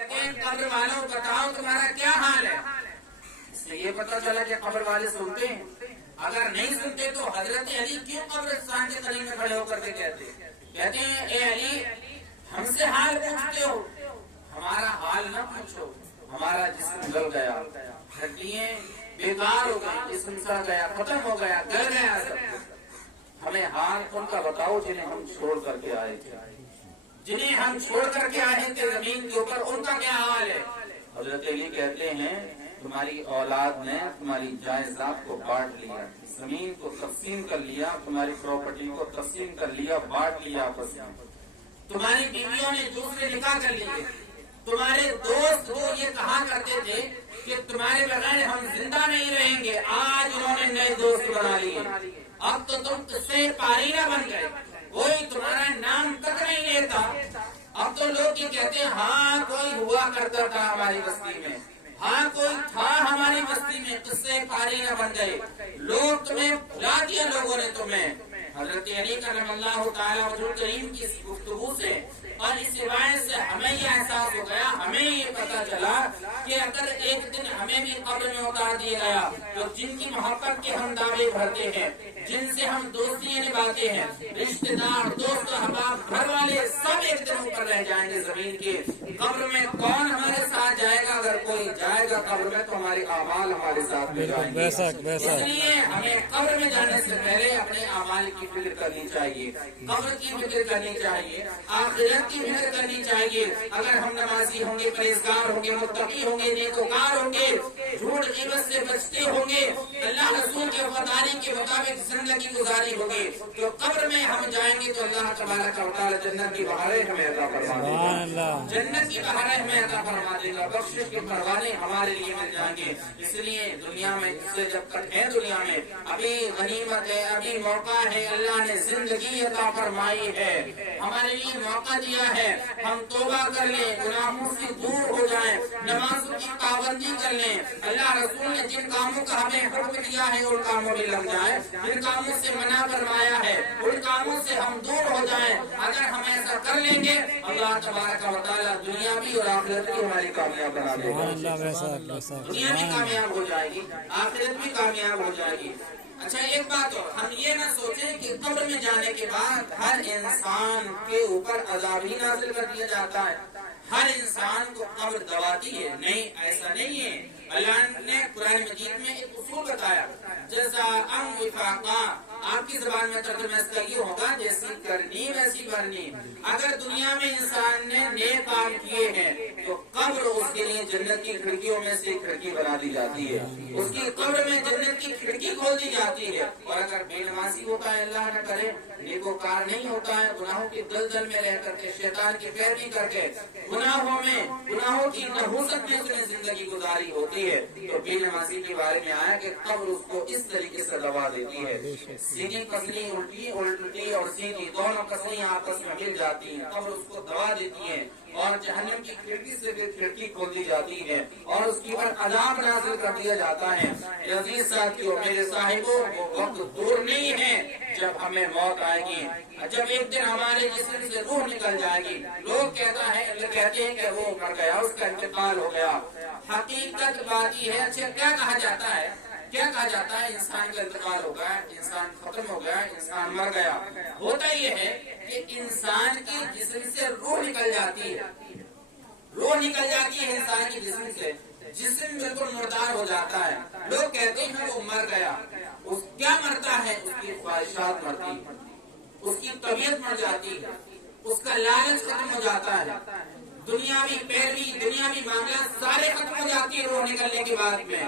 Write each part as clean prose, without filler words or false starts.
قبر والوں بتاؤ تمہارا کیا حال ہے؟ اس سے یہ پتا چلا کہ قبر والے سنتے ہیں. اگر نہیں سنتے تو حضرت علی کیوں قبرستان کے قریب میں کھڑے ہو کر کے کہتے ہیں اے علی ہم سے حال پوچھتے ہو، ہمارا حال نہ پوچھو، ہمارا جسم گل گیا، ہڈیاں بیکار ہو گئی، جسم سڑ گیا، ختم ہو گیا، گل گیا سب کچھ. ہمیں حال ان کا بتاؤ جنہیں ہم چھوڑ کر کے آئے تھے، جنہیں ہم چھوڑ کر کے آئے تھے زمین کے اوپر، ان کا کیا حال ہے؟ حضرت علی کہتے ہیں تمہاری اولاد نے تمہاری جائیداد کو بانٹ لیا، زمین کو تقسیم کر لیا، تمہاری پراپرٹی کو تقسیم کر لیا، بانٹ لیا آپس میں. تمہاری بیویوں نے دوسرے نکاح کر لیے. تمہارے دوست وہ یہ کہا کرتے تھے کہ تمہارے بغیر ہم زندہ نہیں رہیں گے، آج انہوں نے نئے دوست بنا لیے. اب تو تم سے پارینہ بن گئے، کوئی تمہارا نام تک نہیں لیتا. اب تو لوگ یہ کہتے ہیں ہاں کوئی ہوا کرتا تھا ہماری بستی میں، ہاں کوئی تھا ہماری بستی میں، اس سے پارینہ بن گئے. لوگ تمہیں بھلا دیا، لوگوں نے تمہیں. حضرت علی کرم اللہ تعالیٰ وجہ کریم کی اس گفتگو سے اور اس روایت سے ہمیں یہ احساس ہو گیا، ہمیں یہ پتا چلا کہ اگر ایک دن ہمیں بھی قبر میں اتار دیا گیا تو جن کی محبت کے ہم دعوے بھرتے ہیں، جن سے ہم دوستیاں نبھاتے ہیں، رشتے دار، دوست، احباب، گھر والے سب ایک دن اوپر رہ جائیں گے زمین کے. قبر میں کون ہمارے ساتھ جائے گا؟ اگر کوئی جائے گا قبر میں تو ہمارے اعمال ہمارے ساتھ میں جائیں گے. اس لیے ہمیں قبر میں جانے سے پہلے اپنے اعمال کی فکر کرنی چاہیے، قبر کی فکر کرنی چاہیے، آخرت کی فکر کرنی چاہیے. اگر ہم نمازی ہوں گے، پرہیزگار ہوں گے، متقی ہوں گے، نیکوکار ہوں گے، جھوٹ غیبت سے بچتے ہوں گے، اللہ رسول کے وفاداری کے مطابق زندگی گزاری ہوگی، تو قبر میں ہم جائیں گے تو اللہ تبارک و تعالی جنت کی بہاریں ہمیں عطا فرما دے گا، جنت کی بہاریں ہمیں عطا فرما دے گا، بخشش کے پروانے ہمارے لیے مل جائیں گے. اس لیے دنیا میں سے جب تک ہے، دنیا میں ابھی غنیمت ہے، ابھی موقع ہے، اللہ نے زندگی عطا فرمائی ہے، ہمارے لیے موقع دیا ہے. ہم توبہ کر لیں، گناہوں سے دور ہو جائیں، نمازوں کی پابندی کر لیں. اللہ رسول نے جن کاموں کا ہمیں حکم دیا ہے ان کاموں میں لگ جائیں، جن کاموں سے منع فرمایا ہے ان کاموں سے ہم دور ہو جائیں. اگر ہم ایسا کر لیں گے اللہ تبارک و تعالیٰ دنیا بھی اور آخرت بھی ہماری کامیاب بنا دے گا. دنیا بھی کامیاب ہو جائے گی، آخرت بھی کامیاب ہو جائے گی. اچھا ایک بات اور، ہم یہ نہ سوچیں کہ قبر میں جانے کے بعد ہر انسان کے اوپر عذاب ہی نازل کر دیا جاتا ہے، ہر انسان کو قبر دباتی ہے. نہیں، ایسا نہیں ہے. اللہ نے قرآن مجید میں ایک اصول بتایا، جزاء وفاقا. آپ کی زبان میں ترجمہ اس کا یہ ہوگا جیسی کرنی ویسی بھرنی. اگر دنیا میں انسان نے نیک کام کیے ہیں تو قبر اس کے لیے جنت کی کھڑکیوں میں سے کھڑکی بنا دی جاتی ہے، اس کی قبر میں جنت کی کھڑکی کھول دی جاتی ہے. اور اگر بے نمازی ہوتا ہے، اللہ نہ کرے، نیکوکار نہیں ہوتا ہے، گناہوں کی دلدل میں رہ کر کے، شیطان کی پیروی کر کے، گناہوں کی نحوست میں اس نے زندگی گزاری ہوتی ہے، تو بے نمازی کے بارے میں آیا کہ قبر اس کو اس طریقے سے دبا دیتی ہے. سیدھی پسلی الٹی اور سیدھی دونوں پسلیاں آپس میں مل جاتی ہیں، قبر اس کو دبا دیتی ہے اور جہنم کی کھڑکی سے بھی کھڑکی کھول دی جاتی ہے اور اس کے اوپر عذاب نازل کر دیا جاتا ہے. عزیز ساتھیوں، میرے صاحبوں، وہ وقت دور نہیں ہے جب ہمیں موت آئے گی، جب ایک دن ہمارے جسم سے روح نکل جائے گی. لوگ کہتے ہیں کہ وہ مر گیا، اس کا انتقال ہو گیا. حقیقت بات یہ ہے، اچھا کیا کہا جاتا ہے؟ کیا کہا جاتا ہے؟ انسان کا انتقال ہو گیا، انسان ختم ہو گیا، انسان مر گیا. ہوتا یہ ہے کہ انسان کی جسم سے روح نکل جاتی ہے، روح نکل جاتی ہے انسان کی جسم سے، جسم بالکل مردار ہو جاتا ہے. لوگ کہتے ہیں وہ مر گیا. اس کیا مرتا ہے؟ اس کی خواہشات مرتی ہیں، اس کی طبیعت مر جاتی ہے، اس کا لالچ ختم ہو جاتا ہے، دنیاوی پیروی، دنیاوی معاملات سارے ختم ہو جاتی ہے روح نکلنے کے بعد میں.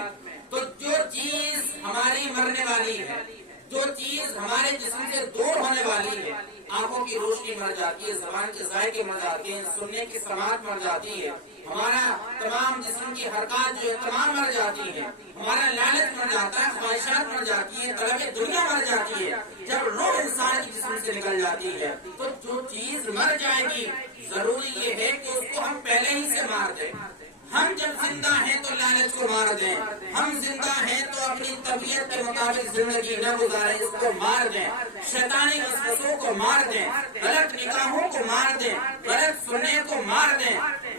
تو جو چیز ہماری مرنے والی ہے، جو چیز ہمارے جسم سے دور ہونے والی ہے، آنکھوں کی روشنی مر جاتی ہے، زبان کے ذائقے مر جاتے ہیں، سننے کی سماعت مر جاتی ہے، ہمارا تمام جسم کی حرکات جو ہے تمام مر جاتی ہے، ہمارا لالچ مر جاتا ہے، خواہشات مر جاتی ہے، طلب دنیا مر جاتی ہے. جب روح انسان کے جسم سے نکل جاتی ہے تو جو چیز مر جائے گی ضروری یہ ہے کہ اس کو ہم پہلے ہی سے مار دیں. ہم جب زندہ ہیں تو لالچ کو مار دیں، ہم زندہ ہیں تو اپنی طبیعت کے مطابق زندگی نہ گزاریں، اس کو مار دیں، شیطانی وسوسوں کو مار دیں، غلط نکاحوں کو مار دیں، غلط سننے کو مار دیں،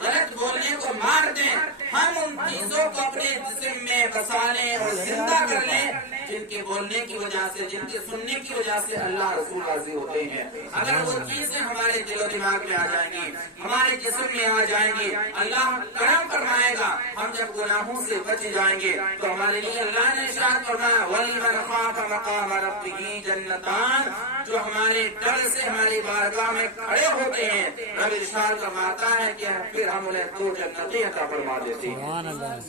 غلط بولنے کو مار دیں، ہم ان چیزوں کو اپنے جسم میں بسا لیں اور زندہ کر لیں جن کے بولنے کی وجہ سے، جن کے سننے کی وجہ سے اللہ رسول راضی ہوتے ہیں۔ اگر وہ چیزیں ہمارے دل و دماغ میں آ جائیں گی، ہمارے جسم میں آ جائیں گی، اللہ کرم فرمائے گا، ہم جب گناہوں سے بچ جائیں گے تو ہمارے لیے اللہ نے ارشاد فرمایا وَلِمَنْ خَافَ مَقَامَ رَبِّهِ جَنَّتَانِ، جو ہمارے ڈر سے ہماری بارگاہ میں کھڑے ہوتے ہیں، رب ارشاد فرماتا ہے کہ پھر ہم انہیں 2 جنتیں عطا فرما دیتے ہیں،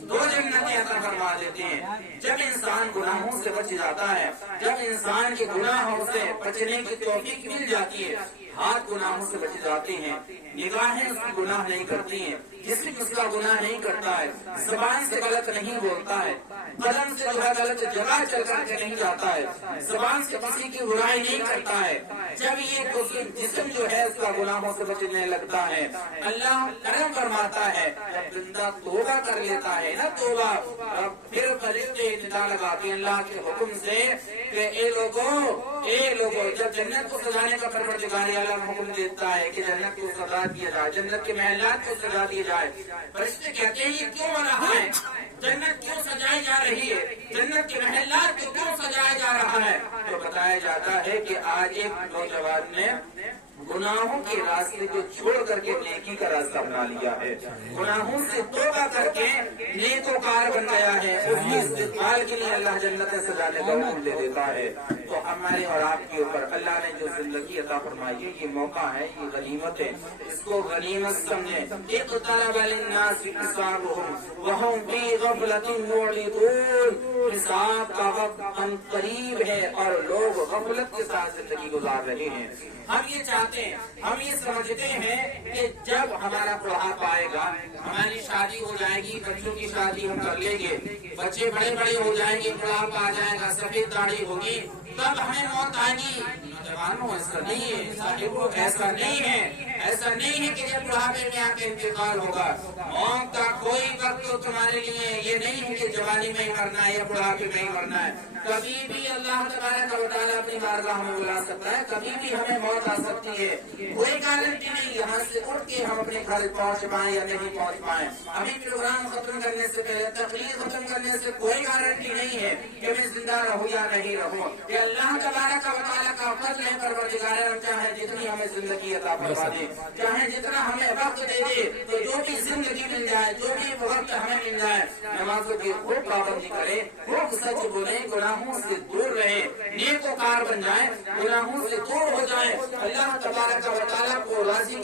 2 جنتیں عطا فرما دیتے ہیں۔ جب انسان گناہوں سے بچ جاتا ہے، جب انسان کے گناہوں سے بچنے کی توفیق مل جاتی ہے، ہاتھ گناہوں سے بچ جاتے ہیں، نگاہیں اس کی گناہ نہیں کرتی ہیں، جسم اس کا گناہ نہیں کرتا ہے، زبان سے غلط نہیں بولتا ہے، قدم سے جو ہے غلط جگہ چل کر کے نہیں جاتا ہے، زبان سے کسی کی برائی نہیں کرتا ہے، جب یہ جسم جو ہے اس کا گناہوں سے بچنے لگتا ہے، اللہ کرم فرماتا ہے، جب بندہ توبہ کر لیتا ہے نا توبہ، پھر فرشتے ندا لگاتے ہیں اللہ کے حکم سے کہ اے لوگوں، جب جنت کو سجانے کا پروردگار عالم حکم دیتا ہے کہ جنت کو سجا دیا جائے، جنت کے محلات کو سجا دیا جائے، فرشتے کہتے ہیں یہ کیوں ہو رہا ہے، جنت کیوں سجائی جا رہی ہے، جنت کے محلات کو کیوں سجایا جا رہا ہے، تو بتایا جاتا ہے کہ آج ایک نوجوان نے گناہوں کے راستے کو چھوڑ کر کے نیکی کا راستہ بنا لیا ہے، گناہوں سے توبہ کر کے نیکوکار بن گیا ہے، اس کی استقبال کے لیے اللہ جنت سجانے کا حکم دے دیتا ہے۔ تو ہمارے اور آپ کے اوپر اللہ نے جو زندگی عطا فرمائی ہے، یہ موقع ہے، یہ غنیمت ہے، اس کو غنیمت سمجھیں۔ اقترب للناس حسابهم وهم في غفلة معرضون، حساب کا وقت قریب ہے اور لوگ غفلت کے ساتھ زندگی گزار رہے ہیں۔ ہم یہ چاہتے ہیں، ہم یہ سمجھتے ہیں کہ جب ہمارا بڑھاپا آئے گا، ہماری شادی ہو جائے گی، بچوں کی شادی ہم کر لیں گے، بچے بڑے بڑے ہو جائیں گے، بڑھاپا آ جائے گا، سفید داڑھی ہوگی، تب ہمیں موت آئے گی۔ نوجوانوں ایسا نہیں ہے، صاحبوں ایسا نہیں ہے، ایسا نہیں ہے کہ جب بڑھاپے میں آپ کا انتقال ہوگا، موت کا کوئی وقت تو تمہارے لیے یہ نہیں ہے کہ جوانی میں ہی مرنا ہے یا بڑھاپے میں ہی مرنا ہے، کبھی بھی اللہ تبارک و تعالیٰ اپنی بارگاہ میں بلا سکتا ہے، کبھی بھی ہمیں موت آ سکتی ہے، کوئی گارنٹی نہیں یہاں سے اٹھ کے ہم اپنے گھر پہنچ پائیں یا نہیں پہنچ پائیں، ابھی پروگرام ختم کرنے سے پہلے، تقریر ختم کرنے سے کوئی گارنٹی نہیں ہے کہ میں زندہ رہوں یا نہیں رہوں، کہ اللہ تبارک و تعالیٰ کا فضل ہے، پروردگار عالم چاہے جتنی ہمیں زندگی عطا فرما دے، چاہے جتنا ہمیں وقت دے دے، تو جو بھی زندگی مل جائے، جو بھی وقت ہمیں مل جائے، نمازوں کی خوب پابندی کرے، خوب سچ بولے، گناہوں سے دور رہے، نیکوکار بن جائیں، گناہوں سے دور ہو جائیں، اللہ تبارک و تعالیٰ کو راضی